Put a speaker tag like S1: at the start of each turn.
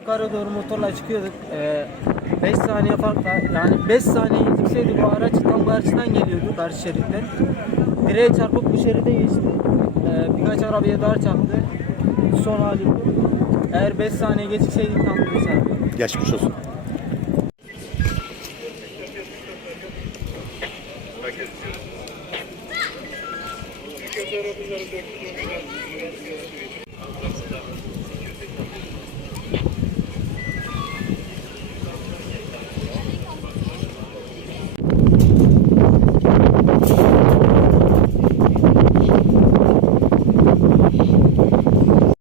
S1: Yukarı doğru motorla çıkıyorduk. 5 ee, saniye farkla yani 5 saniye gecikseydi bu araç tam karşıdan geliyordu karşı şeritten. Direğe çarpıp bu şeride geçti. Ee, birkaç arabaya daha çarptı. Son hali bu. Eğer 5 saniye gecikseydik tam bir.
S2: Geçmiş olsun. Thank you.